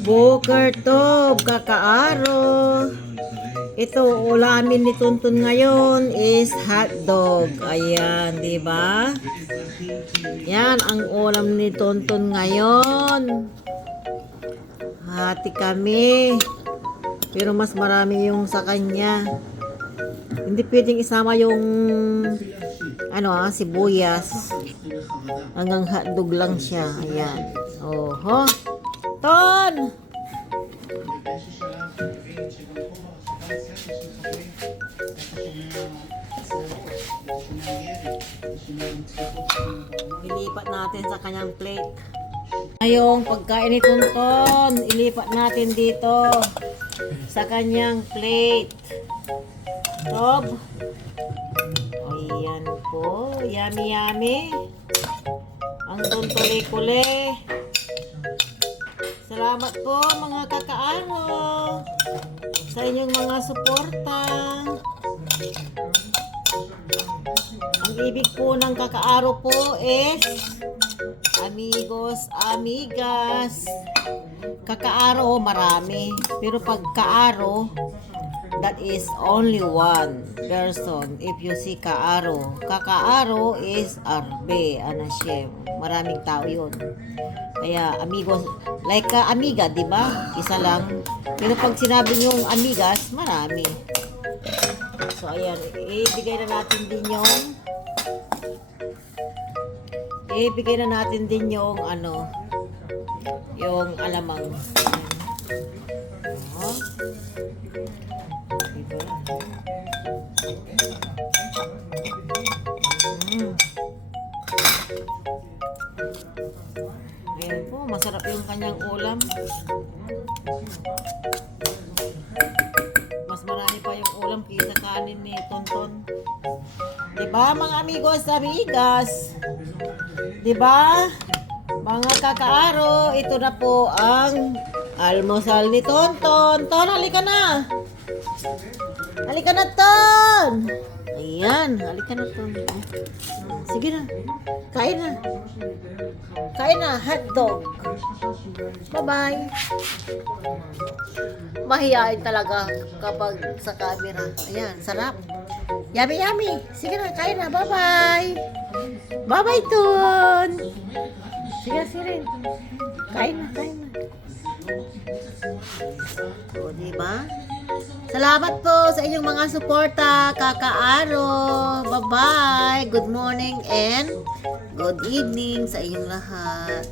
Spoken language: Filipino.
Booker Tob, kakaaro. Ito, ulamin ni Tuntun ngayon is hotdog. Ayan, di ba? Yan ang ulam ni Tuntun ngayon. Hati kami. Pero mas marami yung sa kanya. Hindi pwedeng isama yung sibuyas. Hanggang hotdog lang siya. Ayan. Oho. Ton! Ilipat natin sa kanyang plate. Ngayong pagkain ni Tonton, ilipat natin dito sa kanyang plate. Tob. Ayan po. Yummy yummy. Ang tontole-kule. Salamat po mga kakaano sa inyong mga suporta. Ang ibig po ng kakaaro po is amigos, amigas. Kakaaro marami, pero pag kaaro, that is only one person. If you see kaaro, kakaaro is arbe, siya, maraming tao yun. Kaya amigos, like amiga, di ba? Isa lang. Pero pag sinabi yung amigas, marami. So ayan, ibigay na natin din yung yung alamang. Oh. Diba? Ayan po, masarap yung kanyang ulam. Mas marami pa yung ulam kaysa kanin ni Tonton. Diba mga amigos, amigas? Diba? Mga kakaaro, ito na po ang almusal ni Tonton. Ton, halika na! Halika na, Ton! Ayan, halika na, Ton. Sige na, kain na. Kain na, hotdog. Bye-bye. Mahihain talaga kapag sa camera. Ayan, sarap. Yummy, yummy. Sige na, kain na. Bye-bye. Bye-bye, Ton. Sige, sige. Kain na, kain na. O, diba? Salamat po sa inyong mga suporta, kakaaro. Bye-bye. Good morning and good evening sa inyong lahat.